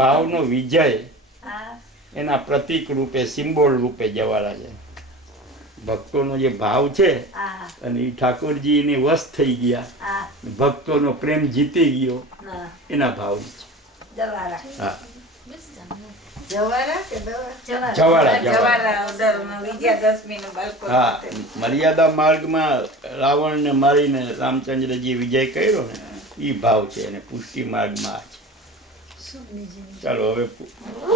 ભાવનો વિજય એના પ્રતીક રૂપે સિમ્બોલ રૂપે જવાળા છે. ભક્તોનો જે ભાવ છે અને એ ઠાકોરજીને વશ થઈ ગયા, ભક્તોનો પ્રેમ જીતી ગયો એના ભાવ છે. હા હા, મર્યાદા માર્ગમાં રાવણને મારીને રામચંદ્રજી વિજય કર્યો ને એ ભાવ છે, અને પુષ્ટિ માર્ગમાં આ છે. ચાલો હવે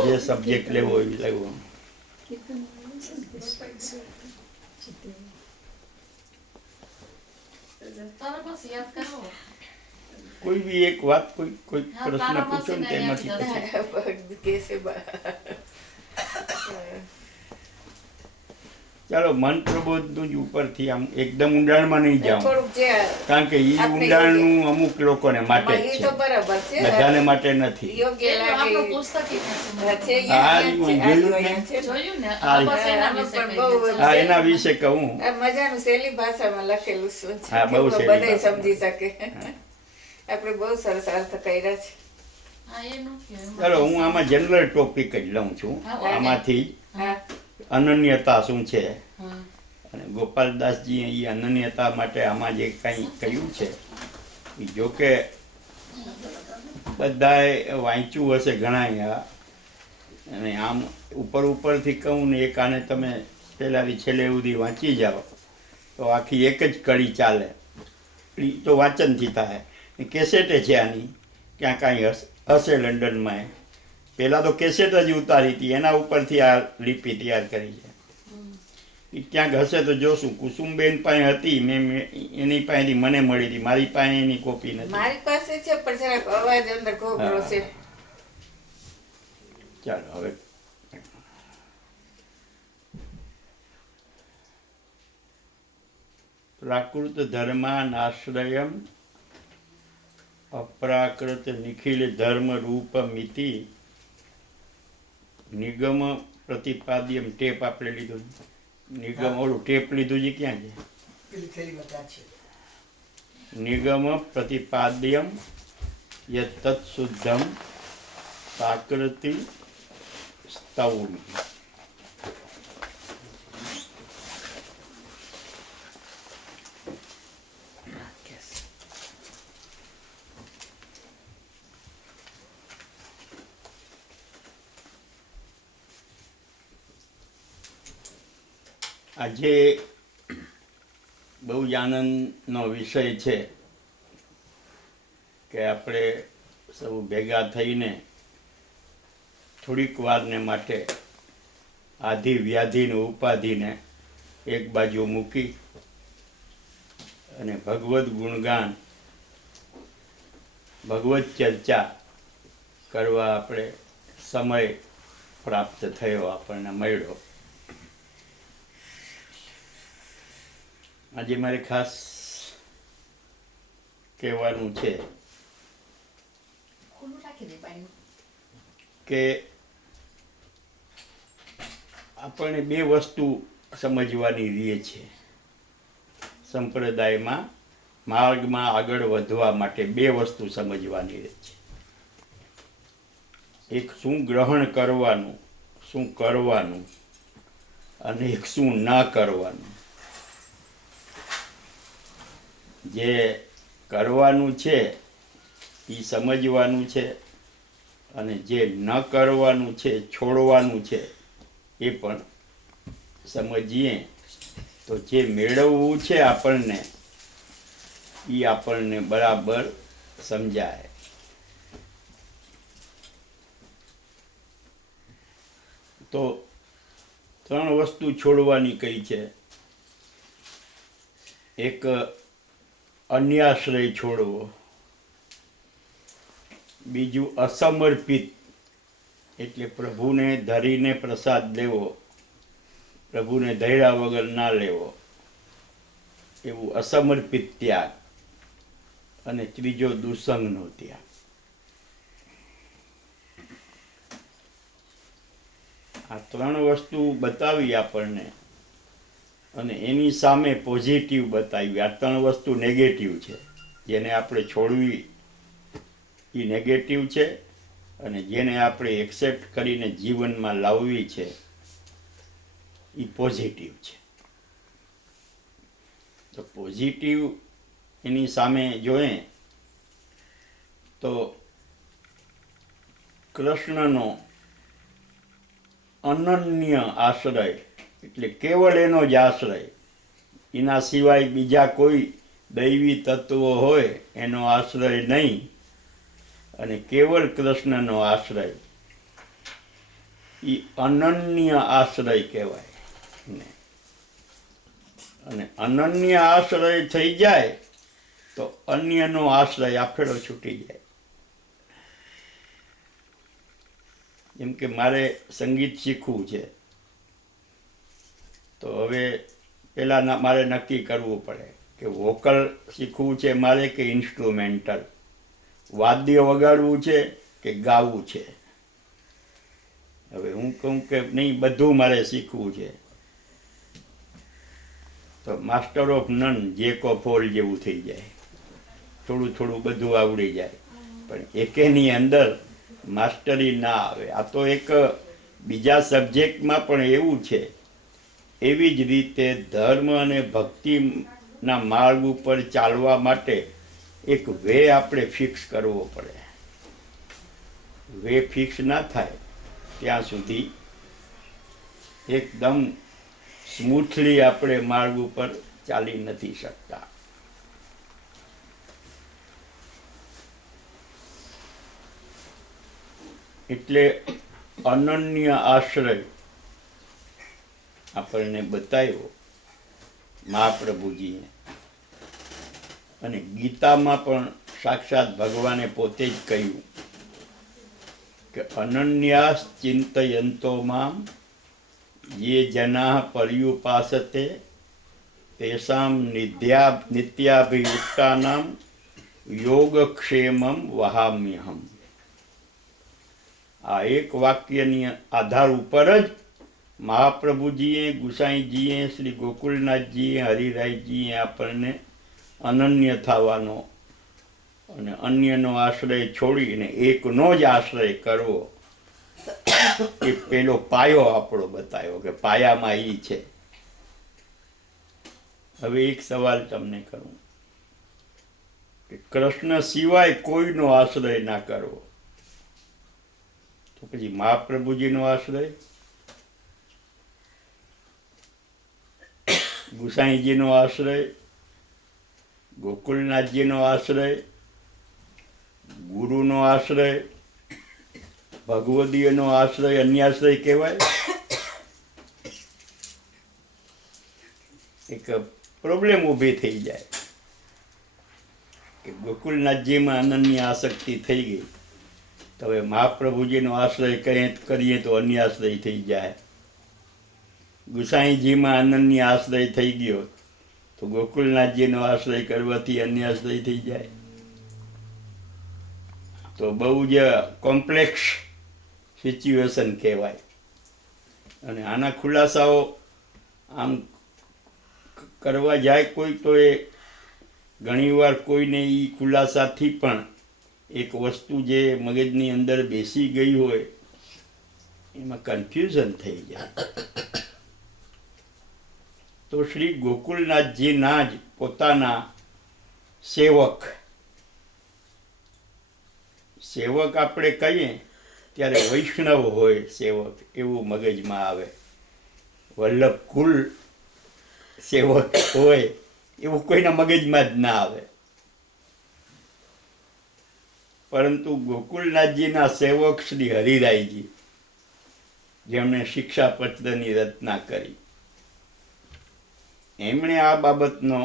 જે સબ્જેક્ટ લેવો એ લેવો. કોઈ બી એક વાત, કોઈ પ્રશ્ન પૂછો ને તેમાંથી ચાલો મન પ્રબોધનું જ ઉપરથી આમ એકદમ ઊંડાણમાં નહીં જાઉં, કારણ કે એ ઊંડાણનું અમુક લોકોને માટે જ છે, બધાને માટે નથી. હા, એના વિશે કહું. મજાનું સહેલી ભાષામાં લખેલું શું છે, હા, બહુ બધા સમજી શકે. આપણે બહુ સરસ અર્થ કર્યા છે. ચાલો હું આમાં જનરલ ટોપિક જ લઉં છું. આમાંથી અનન્યતા શું છે, અને ગોપાલદાસજી એ અનન્યતા માટે આમાં જે કંઈ કહ્યું છે, જો કે બધાએ વાંચ્યું હશે ઘણા, અને આમ ઉપરથી કહું ને એક આને તમે પહેલાંથી છેલ્લે સુધી વાંચી જાઓ તો આખી એક જ કડી ચાલે. તો વાંચનથી થાય. કેસેટે છે આની, ક્યાં કાંઈ હશે લંડનમાં. પહેલાં તો કેસેટ જ ઉતારી હતી, એના ઉપરથી આ લિપિ તૈયાર કરી છે. એ ક્યાંક હશે તો જોશું. કુસુમબેન પાસે હતી, મેં એની પાસેથી મને મળી હતી, મારી પાસે એની કોપી નથી. મારી પાસે છે પણ જરાક અવાજ અંદર ઘોઘરો છે. ચાલો હવે પ્રાકૃત ધર્માનાશ્રયમ અપ્રાકૃત નિખિલ ધર્મ રૂપમિતિ નિગમ પ્રતિપાદ્યમ. ટેપ આપણે લીધું, નિગમ ઓલું ટેપ લીધું છે, ક્યાં છે? નિગમ પ્રતિપાદ્યમ યત્તત શુદ્ધમ પ્રાકૃતિ સ્તવમી. આજે બહુ જ આનંદનો વિષય છે કે આપણે સૌ ભેગા થઈને થોડીક વારને માટે આધિ વ્યાધિને ઉપાધિને એક બાજુ મૂકી અને ભગવદ્ ગુણગાન, ભગવદ્ ચર્ચા કરવા આપણે સમય પ્રાપ્ત થયો, આપણને મળ્યો. આજે મારે ખાસ કહેવાનું છે કે આપણને બે વસ્તુ સમજવાની રહે છે સંપ્રદાયમાં. માર્ગમાં આગળ વધવા માટે બે વસ્તુ સમજવાની રહે છે. એક શું ગ્રહણ કરવાનું, શું કરવાનું, અને એક શું ના કરવાનું. જે કરવાનું છે એ સમજવાનું છે, અને જે ન કરવાનું છે, છોડવાનું છે, એ પણ સમજીએ તો જે મેળવવું છે આપણને એ આપણને બરાબર સમજાય. તો ત્રણ વસ્તુ છોડવાની કઈ છે. એક અન્યાશ્રય છોડવો, બીજું અસમર્પિત એટલે પ્રભુને ધરીને પ્રસાદ લેવો, પ્રભુને ધૈર્યા વગર ના લેવો, એવું અસમર્પિત ત્યાગ, અને ત્રીજો દુસંગનો ત્યાગ. આ ત્રણ વસ્તુ બતાવી આપણને, અને એની સામે પોઝિટિવ બતાવી. આ ત્રણ વસ્તુ નેગેટિવ છે, જેને આપણે છોડવી એ નેગેટિવ છે, અને જેને આપણે એક્સેપ્ટ કરીને જીવનમાં લાવવી છે એ પોઝિટિવ છે. તો પોઝિટિવ એની સામે જોઈએ તો કૃષ્ણનો અનન્ય આશ્રય એટલે કેવળ એનો જ આશ્રય, એના સિવાય બીજા કોઈ દૈવી તત્વો હોય એનો આશ્રય નહીં, અને કેવળ કૃષ્ણનો આશ્રય એ અનન્ય આશ્રય કહેવાય ને. અને અનન્ય આશ્રય થઈ જાય તો અન્યનો આશ્રય આફેડો છૂટી જાય. જેમ કે મારે સંગીત શીખવું છે, તો હવે પહેલાં મારે નક્કી કરવું પડે કે વોકલ શીખવું છે મારે કે ઇન્સ્ટ્રુમેન્ટલ, વાદ્ય વગાડવું છે કે ગાવું છે. હવે હું કહું કે નહીં બધું મારે શીખવું છે, તો master of none Jack of all જેવું થઈ જાય. થોડું થોડું બધું આવડી જાય પણ એકેની અંદર માસ્ટરી ના આવે. આ તો એક બીજા સબ્જેક્ટમાં પણ એવું છે. એવી જ રીતે ધર્મ અને ભક્તિના માર્ગ ઉપર ચાલવા માટે એક વે આપણે ફિક્સ કરવો પડે. વે ફિક્સ ના થાય ત્યાં સુધી એકદમ સ્મૂથલી આપણે માર્ગ ઉપર ચાલી નથી શકતા. એટલે અનન્ય આશ્રય આપણને બતાવ્યો મહાપ્રભુજીએ, અને ગીતામાં પણ સાક્ષાત ભગવાને પોતે જ કહ્યું કે અનન્યાસ ચિંતયંતો મામ યે જનાઃ પર્યુપાસતે તેષાં નિત્યાભિયુક્તાનાં યોગક્ષેમં વહામ્યહમ. આ એક વાક્યની આધાર ઉપર જ મહાપ્રભુજીએ, ગુસાઈજીએ, શ્રી ગોકુલનાથજીએ, હરિરાયજીએ આપણને અનન્ય થવાનો અને અન્યનો આશ્રય છોડીને એકનો જ આશ્રય કરવો એ પેલો પાયો આપણો બતાવ્યો કે પાયામાં એ છે. હવે એક સવાલ તમને કરું કે કૃષ્ણ સિવાય કોઈનો આશ્રય ના કરવો, તો પછી મહાપ્રભુજીનો આશ્રય, ગુસાઈજીનો આશ્રય, ગોકુલનાથજીનો આશ્રય, ગુરુનો આશ્રય, ભગવદીયનો આશ્રય અન્યાશ્રય કહેવાય. એક પ્રોબ્લેમ ઊભી થઈ જાય કે ગોકુલનાથજીમાં અનન્ય આસક્તિ થઈ ગઈ, તો હવે મહાપ્રભુજીનો આશ્રય કરીએ તો અન્યાશ્રય થઈ જાય. ગુસાઈજીમાં અનન્ય આશ્રય થઈ ગયો તો ગોકુલનાથજીનો આશ્રય કરવાથી અન્યાશ્રય થઈ જાય. તો બહુ જ કોમ્પ્લેક્સ સિચ્યુએશન કહેવાય. અને આના ખુલાસાઓ આમ કરવા જાય કોઈ તો એ ઘણીવાર કોઈને એ ખુલાસાથી પણ એક વસ્તુ જે મગજની અંદર બેસી ગઈ હોય એમાં કન્ફ્યુઝન થઈ જાય. તો શ્રી ગોકુલનાથજીના જ પોતાના સેવક આપણે કહીએ ત્યારે વૈષ્ણવ હોય સેવક એવું મગજમાં આવે. વલ્લભ કુલ સેવક હોય એવું કોઈના મગજમાં જ ના આવે. પરંતુ ગોકુલનાથજીના સેવક શ્રી હરિરાયજી, જેમણે શિક્ષાપત્રની રચના કરી, એમણે આ બાબતનો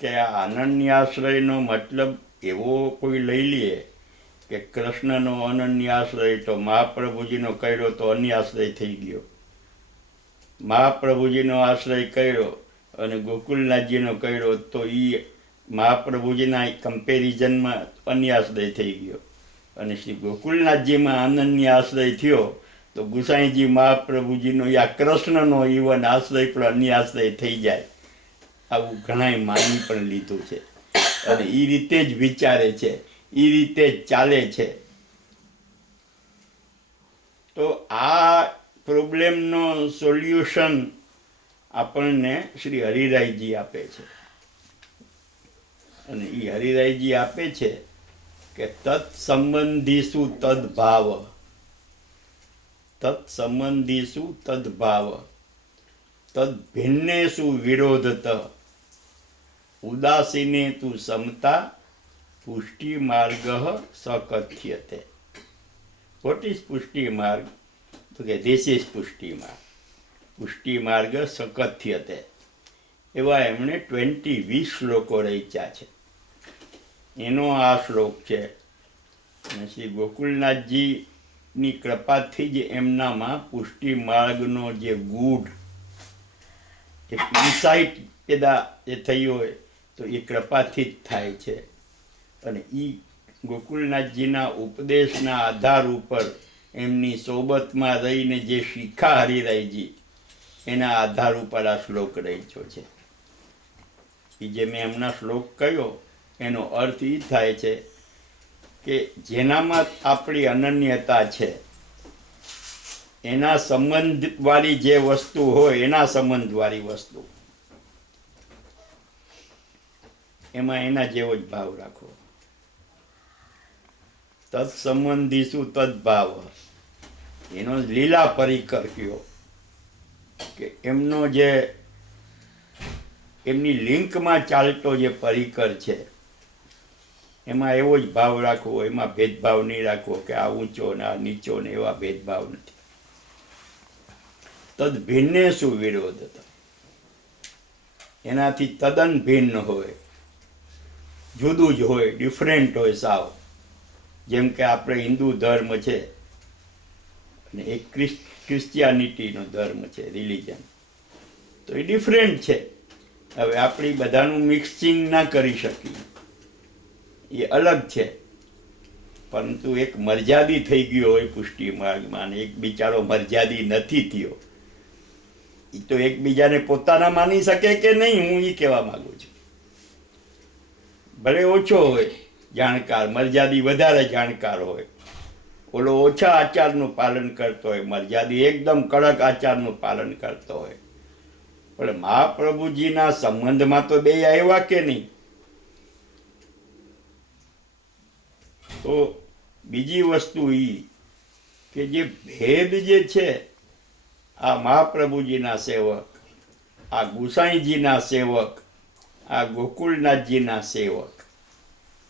કે આ અનન્યાશ્રયનો મતલબ એવો કોઈ લઈ લઈએ કે કૃષ્ણનો અનન્યાશ્રય તો મહાપ્રભુજીનો કર્યો તો અન્યાશ્રય થઈ ગયો, મહાપ્રભુજીનો આશ્રય કર્યો અને ગોકુલનાથજીનો કર્યો તો એ મહાપ્રભુજીના કમ્પેરિઝનમાં અન્યાશ્રય થઈ ગયો, અને શ્રી ગોકુલનાથજીમાં અનન્ય આશ્રય થયો તો ગુસાઈજી મહાપ્રભુજીનો યા કૃષ્ણનો ઈવન આશ્રય પણ અન્યાશ્રય થઈ જાય. આવું ઘણાય માની પણ લીધું છે અને એ રીતે જ વિચારે છે, એ રીતે જ ચાલે છે. તો આ પ્રોબ્લેમનો સોલ્યુશન આપણને શ્રી હરિરાયજી આપે છે. અને એ હરિરાયજી આપે છે કે તત્સંબંધીસુ તદભાવ, તત્સંબંધીસુ તદભાવ, તદ્ભિન્નેષુ વિરોધત, ઉદાસીને તુ સમતા, પુષ્ટિ માર્ગ સકથ્યતે. વોટ ઇઝ પુષ્ટિ માર્ગ? તો કે ધીસ ઇઝ પુષ્ટિ માર્ગ. પુષ્ટિ માર્ગ સકથ્યતે. એવા એમણે 20 શ્લોકો રચ્યા છે. એનો આ શ્લોક છે. અને શ્રી ગોકુલનાથજીની કૃપાથી જ એમનામાં પુષ્ટિ માર્ગનો જે ગૂઢ એક ઇન્સાઇટ પેદા એ થઈ હોય તો એ કૃપાથી જ થાય છે. અને એ ગોકુલનાથજીના ઉપદેશના આધાર ઉપર એમની સોબતમાં રહીને જે શીખા હરિરાયજી એના આધાર ઉપર આ શ્લોક રચ્યો છે. એ જે મેં એમના શ્લોક કહ્યો એનો અર્થ એ થાય છે કે જેનામાં આપણી અનન્યતા છે એના સંબંધવાળી જે વસ્તુ હોય એના સંબંધવાળી વસ્તુ એમાં એના જેવો જ ભાવ રાખો. તત્સંબંધીસુ તદભાવ, એનો લીલા પરિકર કયો કે એમનો જે એમની લિંકમાં ચાલતો જે પરિકર છે એમાં એવો જ ભાવ રાખવો, એમાં ભેદભાવ નહીં રાખવો કે આ ઊંચો ને આ નીચો ને એવા ભેદભાવ નથી. તદ ભિન્ને શું વિરોધ હતો, એનાથી તદ્દન ભિન્ન હોય, જુદું જ હોય, ડિફરન્ટ હોય સાવ. જેમ કે આપણે હિન્દુ ધર્મ છે અને એક ક્રિશ્ચિયાનિટીનો ધર્મ છે, રિલિજન, તો એ ડિફરન્ટ છે. હવે આપણી બધાનું મિક્સિંગ ના કરી શકીએ, એ અલગ છે. પરંતુ એક મર્યાદી થઈ ગયો હોય પુષ્ટિ માર્ગમાં અને એક બિચારો મર્યાદી નથી થયો, એ તો એકબીજાને પોતાના માની શકે કે નહીં, હું એ કહેવા માંગુ છું. ભલે ઓછો હોય જાણકાર, મર્યાદી વધારે જાણકાર હોય, ઓલો ઓછા આચારનું પાલન કરતો હોય, મર્યાદી એકદમ કડક આચારનું પાલન કરતો હોય. પણ મહાપ્રભુજીના સંબંધમાં તો બે આવ્યા કે નહીં? તો બીજી વસ્તુ એ કે જે ભેદ જે છે, આ મહાપ્રભુજીના સેવક, આ ગુસાઈજીના સેવક, આ ગોકુલનાથજીના સેવક,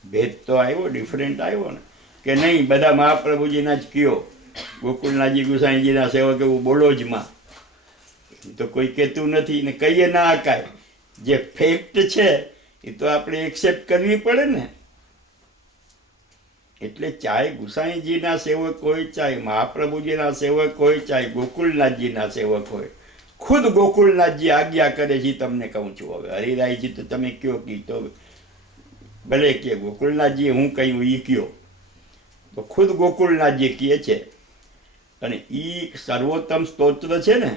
ભેદ તો આવ્યો, ડિફરન્ટ આવ્યો ને કે નહીં? બધા મહાપ્રભુજીના જ કયો, ગોકુલનાથજી ગુસાઈજીના સેવક એવું બોલો જ માં, તો કોઈ કહેતું નથી ને કહીએ ના હકાય. જે ફેક્ટ છે એ તો આપણે એક્સેપ્ટ કરવી પડે ને. એટલે ચાહે ગુસાઈજીના સેવક હોય, ચાહે મહાપ્રભુજીના સેવક હોય, ચાહે ગોકુલનાથજીના સેવક હોય, ખુદ ગોકુલનાથજી આજ્ઞા કરે છે. તમને કહું છું, હવે હરિરાયજી તો તમે કયો કી તો ભલે કે ગોકુલનાથજી હું કહ્યું એ કયો, તો ખુદ ગોકુલનાથજી કહે છે. અને એ સર્વોત્તમ સ્તોત્ર છે ને,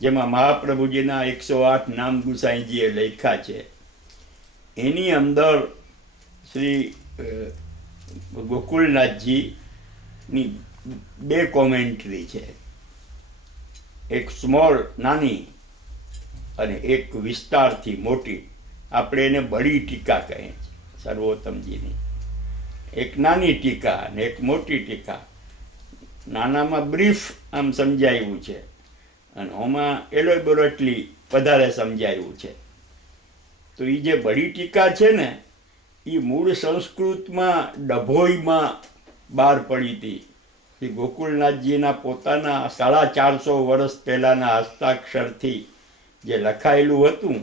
જેમાં મહાપ્રભુજીના 108 નામ ગુસાઈજીએ લખ્યા છે, એની અંદર શ્રી ગોકુલનાથજીની 2 કોમેન્ટ્રી છે. એક સ્મોલ નાની અને એક વિસ્તારથી મોટી. આપણે એને બડી ટીકા કહીએ છીએ સર્વોત્તમજીની. એક નાની ટીકા અને એક મોટી ટીકા. નાનામાં બ્રીફ આમ સમજાવ્યું છે અને આમાં એલોબોરેટલી વધારે સમજાવ્યું છે. તો એ જે બડી ટીકા છે ને, એ મૂળ સંસ્કૃતમાં ડભોઈમાં બહાર પડી હતી. એ ગોકુલનાથજીના પોતાના 450 વર્ષ પહેલાંના હસ્તાક્ષરથી જે લખાયેલું હતું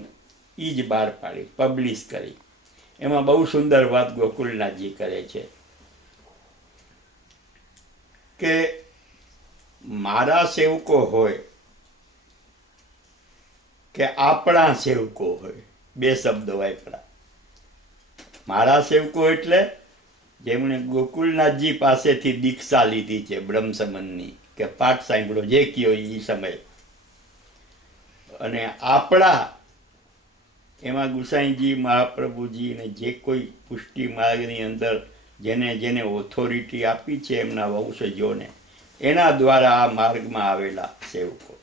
એ જ બહાર પાડી, પબ્લિશ કરી. એમાં બહુ સુંદર વાત ગોકુલનાથજી કરે છે કે મારા સેવકો હોય કે આપણા સેવકો હોય, 2 શબ્દો વાપરા. મારા સેવકો એટલે જેમણે ગોકુલનાથજી પાસેથી દીક્ષા લીધી છે બ્રહ્મસમનની, કે પાઠ સાંભળો, જે કયો એ સમય. અને આપણા એમાં ગુસાઈજી, મહાપ્રભુજી ને જે કોઈ પુષ્ટિ માર્ગની અંદર જેને જેને ઓથોરિટી આપી છે એમના વંશજોને, એના દ્વારા આ માર્ગમાં આવેલા સેવકો.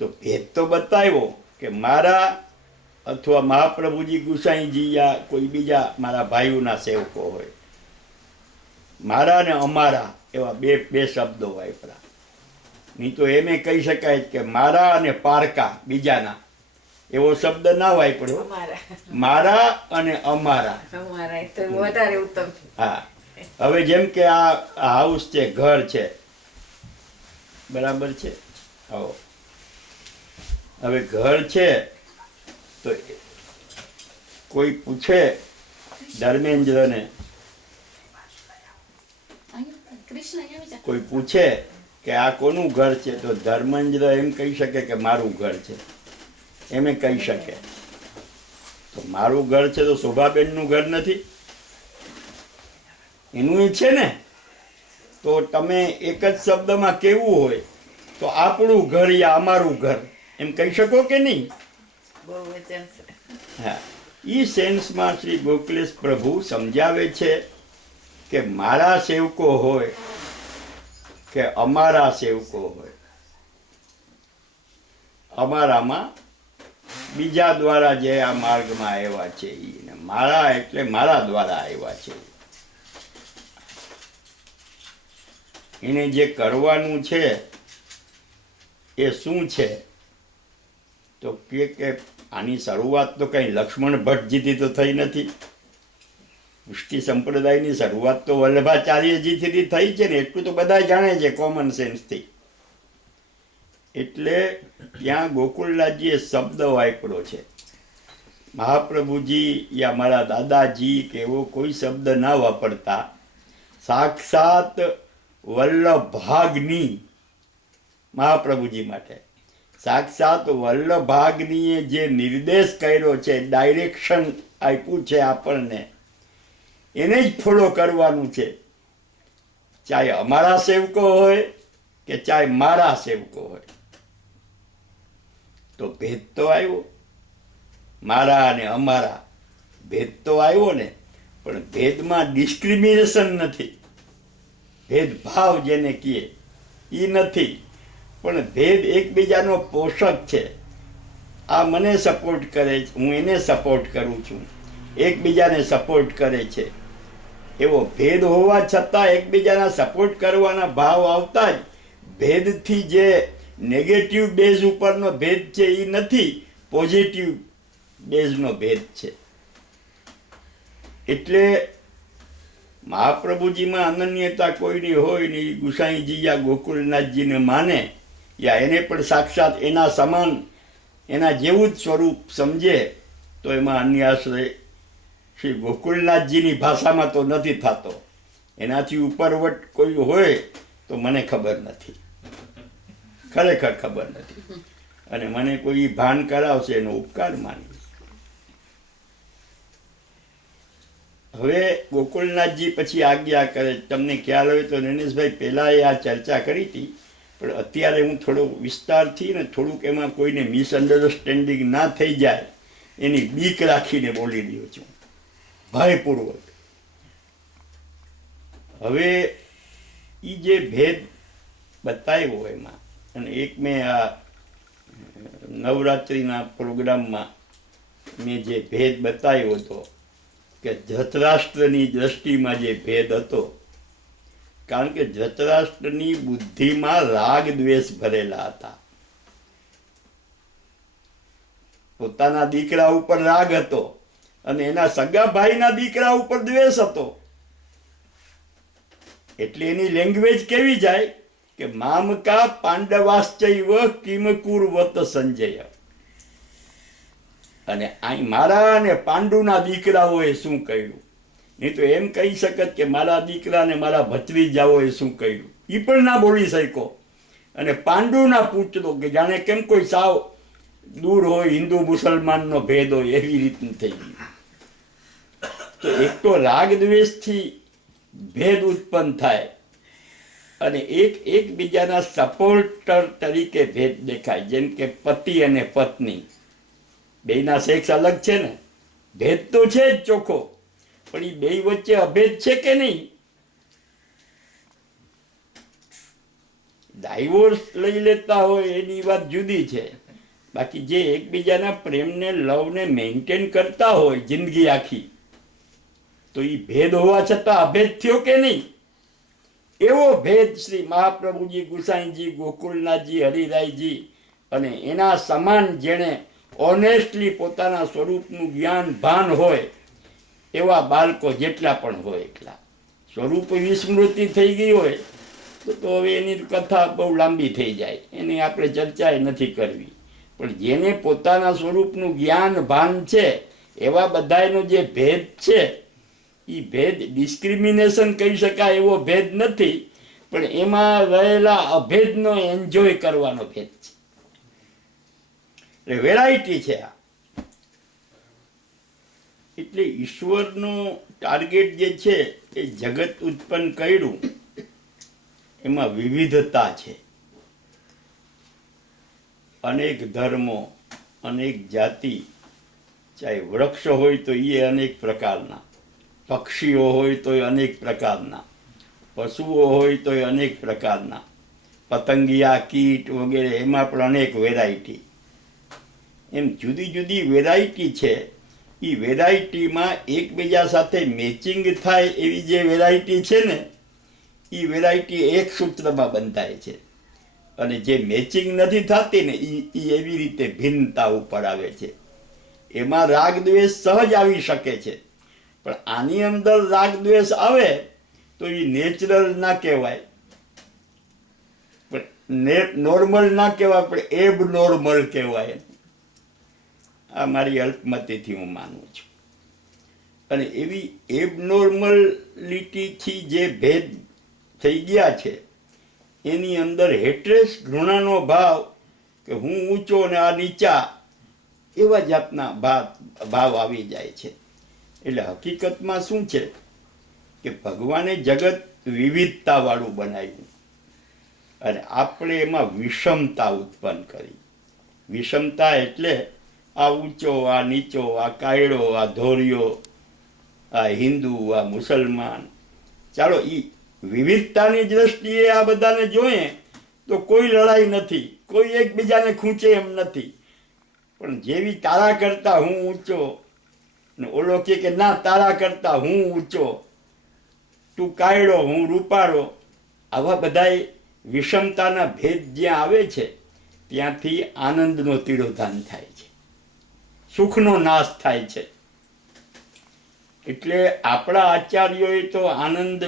તો ભેદ તો બતાવ્યો કે મારા અથવા મહાપ્રભુજી ગુસાઈજી યા કોઈ બીજા મારા ભાઈઓના સેવકો હોય, મારા ને અમારા એવા બે શબ્દો વાપરા. નહીં તો એમ કહી શકાય કે મારા અને પારકા બીજાના એવો શબ્દ ના વાપર્યો, મારા અને અમારા. અમારા તો વધારે ઉત્તમ. હા, હવે જેમ કે આ હાઉસ છે, ઘર છે, બરાબર છે. હવે ઘર છે તો કોઈ પૂછે ધર્મેન્દ્રને, કોઈ પૂછે કે આ કોનું ઘર છે, તો ધર્મેન્દ્ર એમ કહી શકે કે મારું ઘર છે, એમ કહી શકે. તો મારું ઘર છે તો શોભાબેનનું ઘર નથી, એનું એ છે ને. તો તમે એક જ શબ્દમાં કેવું હોય તો આપણું ઘર યા અમારું ઘર એમ કહી શકો કે નહીં? હા, એ સેન્સમાં શ્રી ગોકુલેશ પ્રભુ સમજાવે છે કે મારા સેવકો હોય કે અમારા સેવકો હોય, અમારામાં બીજા દ્વારા જે આ માર્ગમાં આવ્યા છે એ મારા એટલે મારા દ્વારા આવ્યા છે. એને જે કરવાનું છે એ શું છે? તો કે આની શરૂઆત તો કંઈ લક્ષ્મણ ભટ્ટજીથી તો થઈ નથી. પુષ્ટિ સંપ્રદાયની શરૂઆત તો વલ્લભાચાર્યજીથી થઈ છે ને, એટલું તો બધા જાણે છે કોમન સેન્સથી. એટલે ત્યાં ગોકુળનાથજીએ શબ્દ વાપર્યો છે. મહાપ્રભુજી યા મારા દાદાજી કે એવો કોઈ શબ્દ ના વાપરતા, સાક્ષાત વલ્લભાગ્નિ મહાપ્રભુજી માટે સાક્ષાત વલ્લભાગ્નિએ જે નિર્દેશ કર્યો છે, ડાયરેક્શન આપ્યું છે આપણને, એને જ ફોલો કરવાનું છે. ચાહે અમારા સેવકો હોય કે ચાહે મારા સેવકો હોય. તો ભેદ તો આવ્યો, મારા અને અમારા ભેદ તો આવ્યો ને, પણ ભેદમાં ડિસ્ક્રિમિનેશન નથી, ભેદભાવ જેને કહીએ એ નથી, પણ ભેદ એકબીજાનો પોષક છે. આ મને સપોર્ટ કરે છે, હું એને સપોર્ટ કરું છું, એકબીજાને સપોર્ટ કરે છે. એવો ભેદ હોવા છતાં એકબીજાના સપોર્ટ કરવાના ભાવ આવતા જ ભેદથી જે નેગેટિવ બેઝ ઉપરનો ભેદ છે એ નથી, પોઝિટિવ બેઝનો ભેદ છે. એટલે મહાપ્રભુજીમાં અનન્યતા કોઈની હોય નહીં, ગુસાઈજી યા ગોકુળનાથજીને માને યા એને પણ સાક્ષાત એના સમાન એના જેવું જ સ્વરૂપ સમજે તો એમાં અન્ય આશ્રય શ્રી ગોકુળનાથજીની ભાષામાં તો નથી થતો. એનાથી ઉપરવટ કોઈ હોય તો મને ખબર નથી, ખરેખર ખબર નથી. અને મને કોઈ ભાન કરાવશે એનો ઉપકાર માનીશ. હવે ગોકુળનાથજી પછી આજ્ઞા કરે. તમને ખ્યાલ હોય તો નરેશભાઈ પહેલાં આ ચર્ચા કરી હતી, પણ અત્યારે હું થોડો વિસ્તારથી ને થોડુંક એમાં કોઈને મિસઅન્ડરસ્ટેન્ડિંગ ના થઈ જાય એની બીક રાખીને બોલી રહ્યો છું, ભયપૂર્વક. હવે એ જે ભેદ બતાવ્યો એમાં, અને એક મેં આ નવરાત્રિના પ્રોગ્રામમાં મેં જે ભેદ બતાવ્યો હતો કે ધૃતરાષ્ટ્રની દ્રષ્ટિમાં જે ભેદ હતો, કારણ કે ધૃતરાષ્ટ્રની બુદ્ધિમાં રાગ દ્વેષ ભરેલા હતા. પોતાના દીકરા ઉપર રાગ હતો અને એના સગા ભાઈના દીકરા ઉપર દ્વેષ હતો. એટલે એની લેંગ્વેજ કેવી જાય કે મામકા પાંડવાશ્ચૈવ કિમ કુર્વત સંજય. અને અહીં મારા અને પાંડુના દીકરાઓએ શું કર્યું? નહીં તો એમ કહી શકત કે મારા દીકરા ને મારા ભત્રીજાઓએ શું કર્યું, એ પણ ના બોલી શક્યો. અને પાંડુના પૂછતો કે જાણે કેમ કોઈ સાવ દૂર હોય, હિન્દુ મુસલમાનનો ભેદ હોય એવી રીતનું થઈ ગયું. તો એક તો રાગ દ્વેષથી ભેદ ઉત્પન્ન થાય, અને એકબીજાના સપોર્ટર તરીકે ભેદ દેખાય. જેમ કે પતિ અને પત્ની બેયના સેક્સ અલગ છે ને, ભેદ તો છે જ ચોખ્ખો, પણ એ બે વચ્ચે અભેદ છે કે નહીં? ડાયવોર્સ લઈ લેતા હોય એની વાત જુદી છે, બાકી જે એકબીજાના પ્રેમને લવને મેન્ટેન કરતા હોય જિંદગી આખી, તો એ ભેદ હોવા છતાં અભેદ થયો કે નહીં? એવો ભેદ શ્રી મહાપ્રભુજી, ગુસાઈજી, ગોકુલનાથજી, હરિરાયજી અને એના સમાન જેણે ઓનેસ્ટલી પોતાના સ્વરૂપનું જ્ઞાન ભાન હોય એવા બાળકો જેટલા પણ હોય એટલા. સ્વરૂપ વિસ્મૃતિ થઈ ગઈ હોય તો હવે એની કથા બહુ લાંબી થઈ જાય, એની આપણે ચર્ચા નથી કરવી. પણ જેને પોતાના સ્વરૂપનું જ્ઞાન ભાન છે એવા બધાનો જે ભેદ છે એ ભેદ ડિસ્ક્રિમિનેશન કહી શકાય એવો ભેદ નથી, પણ એમાં રહેલા અભેદનો એન્જોય કરવાનો ભેદ છે. એટલે વેરાયટી છે આ. એટલે ઈશ્વરનો ટાર્ગેટ જે છે એ જગત ઉત્પન્ન કર્યું એમાં વિવિધતા છે. અનેક ધર્મો, અનેક જાતિ, ચાહે વૃક્ષ હોય તો એ અનેક પ્રકારના, પક્ષીઓ હોય તો એ અનેક પ્રકારના, પશુઓ હોય તો એ અનેક પ્રકારના, પતંગિયા, કીટ વગેરે એમાં પણ અનેક વેરાયટી. એમ જુદી જુદી વેરાયટી છે. એ વેરાયટીમાં એકબીજા સાથે મેચિંગ થાય એવી જે વેરાયટી છે ને, એ વેરાયટી એક સૂત્રમાં બંધાય છે. અને જે મેચિંગ નથી થતી ને એ એવી રીતે ભિન્નતા ઉપર આવે છે. એમાં રાગ દ્વેષ સહજ આવી શકે છે, પણ આની અંદર રાગ દ્વેષ આવે તો એ નેચરલ ના કહેવાય, પણ નોર્મલ ના કહેવાય, પણ એબ નોર્મલ કહેવાય. આ મારી અલ્પમતીથી હું માનું છું. અને એવી એબનોર્મલિટીથી જે ભેદ થઈ ગયા છે એની અંદર હેટ્રેસ, ઘૃણાનો ભાવ કે હું ઊંચો ને આ નીચા, એવા જાતના ભાવ આવી જાય છે. એટલે હકીકતમાં શું છે કે ભગવાને જગત વિવિધતાવાળું બનાવ્યું અને આપણે એમાં વિષમતા ઉત્પન્ન કરી. વિષમતા એટલે આ ઊંચો, આ નીચો, આ કાયડો, આ ધોરિયો, આ હિન્દુ, આ મુસલમાન. ચાલો એ વિવિધતાની દ્રષ્ટિએ આ બધાને જોઈએ તો કોઈ લડાઈ નથી, કોઈ એકબીજાને ખૂંચે એમ નથી. પણ જેવી તારા કરતા હું ઊંચો ને ઓલો કે ના તારા કરતા હું ઊંચો, તું કાયડો હું રૂપાળો, આવા બધાય વિષમતાના ભેદ જ્યાં આવે છે ત્યાંથી આનંદનો તિરોધાન થાય છે, સુખનો નાશ થાય છે. એટલે આપણા આચાર્યોએ તો આનંદ